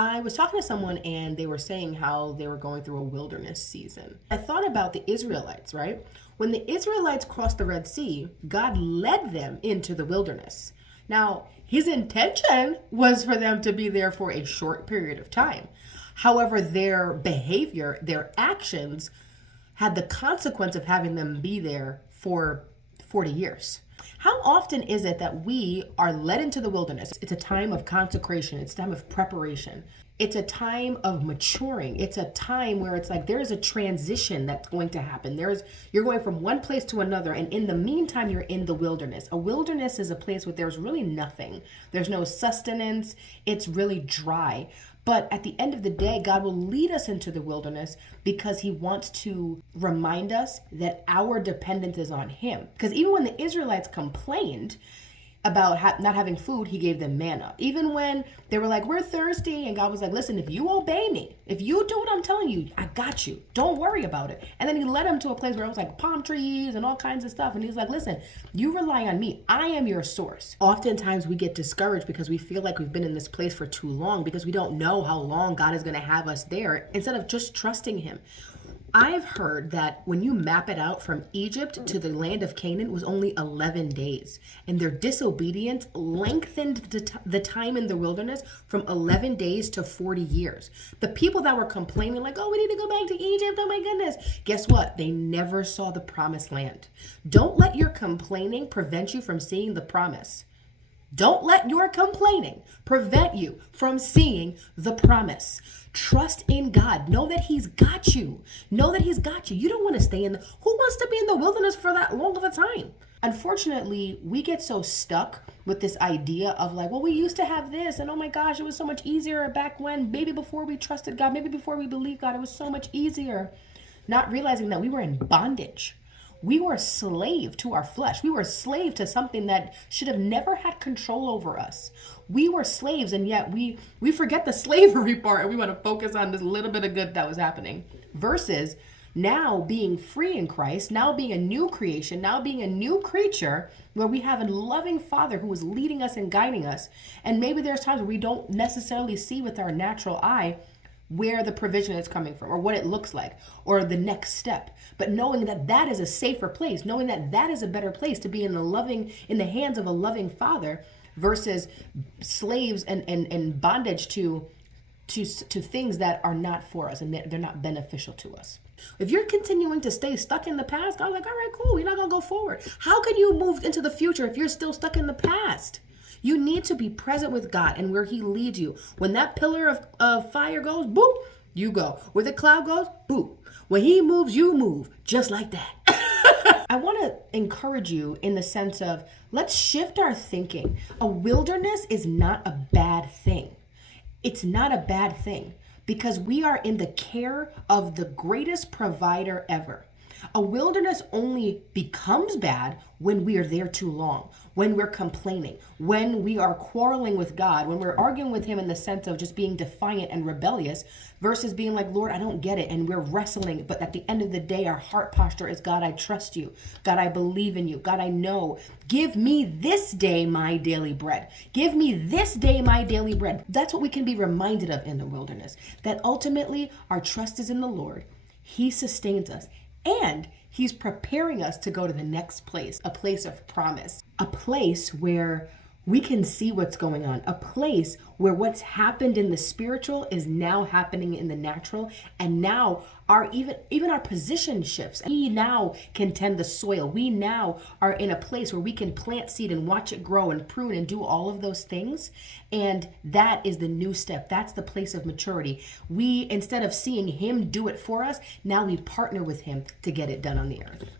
I was talking to someone and they were saying how they were going through a wilderness season. I thought about the Israelites, right? When the Israelites crossed the Red Sea, God led them into the wilderness. Now, his intention was for them to be there for a short period of time. However, their behavior, their actions had the consequence of having them be there for 40 years. How often is it that we are led into the wilderness? It's a time of consecration. It's a time of preparation. It's a time of maturing. It's a time where it's like there is a transition that's going to happen. You're going from one place to another, and in the meantime, you're in the wilderness. A wilderness is a place where there's really nothing. There's no sustenance. It's really dry. But at the end of the day, God will lead us into the wilderness because he wants to remind us that our dependence is on him. Because even when the Israelites complained about not having food, he gave them manna. Even when they were like, we're thirsty, and God was like, listen, if you obey me, if you do what I'm telling you, I got you. Don't worry about it. And then he led them to a place where it was like palm trees and all kinds of stuff. And he's like, listen, you rely on me. I am your source. Oftentimes we get discouraged because we feel like we've been in this place for too long because we don't know how long God is going to have us there instead of just trusting him. I've heard that when you map it out from Egypt to the land of Canaan was only 11 days. And their disobedience lengthened the time in the wilderness from 11 days to 40 years. The people that were complaining like, oh, we need to go back to Egypt. Oh my goodness. Guess what? They never saw the promised land. Don't let your complaining prevent you from seeing the promise. Don't let your complaining prevent you from seeing the promise. Trust in God. Know that he's got you. Know that he's got you. You don't want to stay who wants to be in the wilderness for that long of a time? Unfortunately, we get so stuck with this idea of like, well, we used to have this and oh my gosh, it was so much easier back when, maybe before we trusted God, maybe before we believed God, it was so much easier. Not realizing that we were in bondage. We were a slave to our flesh. We were a slave to something that should have never had control over us. We were slaves, and yet we forget the slavery part and we want to focus on this little bit of good that was happening. Versus now being free in Christ, now being a new creation, now being a new creature where we have a loving Father who is leading us and guiding us. And maybe there's times where we don't necessarily see with our natural eye where the provision is coming from or what it looks like or the next step, but knowing that that is a safer place, knowing that that is a better place to be in the hands of a loving Father versus slaves and bondage to things that are not for us and they're not beneficial to us. If you're continuing to stay stuck in the past, I'm like, all right, cool, you're not gonna go forward. How can you move into the future if you're still stuck in the past? You need to be present with God and where he leads you. When that pillar of fire goes, boop, you go. Where the cloud goes, boop. When he moves, you move. Just like that. I want to encourage you in the sense of let's shift our thinking. A wilderness is not a bad thing. It's not a bad thing because we are in the care of the greatest provider ever. A wilderness only becomes bad when we are there too long, when we're complaining, when we are quarreling with God, when we're arguing with him in the sense of just being defiant and rebellious versus being like, Lord, I don't get it. And we're wrestling. But at the end of the day, our heart posture is, God, I trust you. God, I believe in you. God, I know. Give me this day my daily bread. Give me this day my daily bread. That's what we can be reminded of in the wilderness, that ultimately our trust is in the Lord. He sustains us. And he's preparing us to go to the next place, a place of promise, a place where we can see what's going on, a place where what's happened in the spiritual is now happening in the natural. And now even our position shifts. We now can tend the soil. We now are in a place where we can plant seed and watch it grow and prune and do all of those things. And that is the new step. That's the place of maturity. We, instead of seeing him do it for us, now we partner with him to get it done on the earth.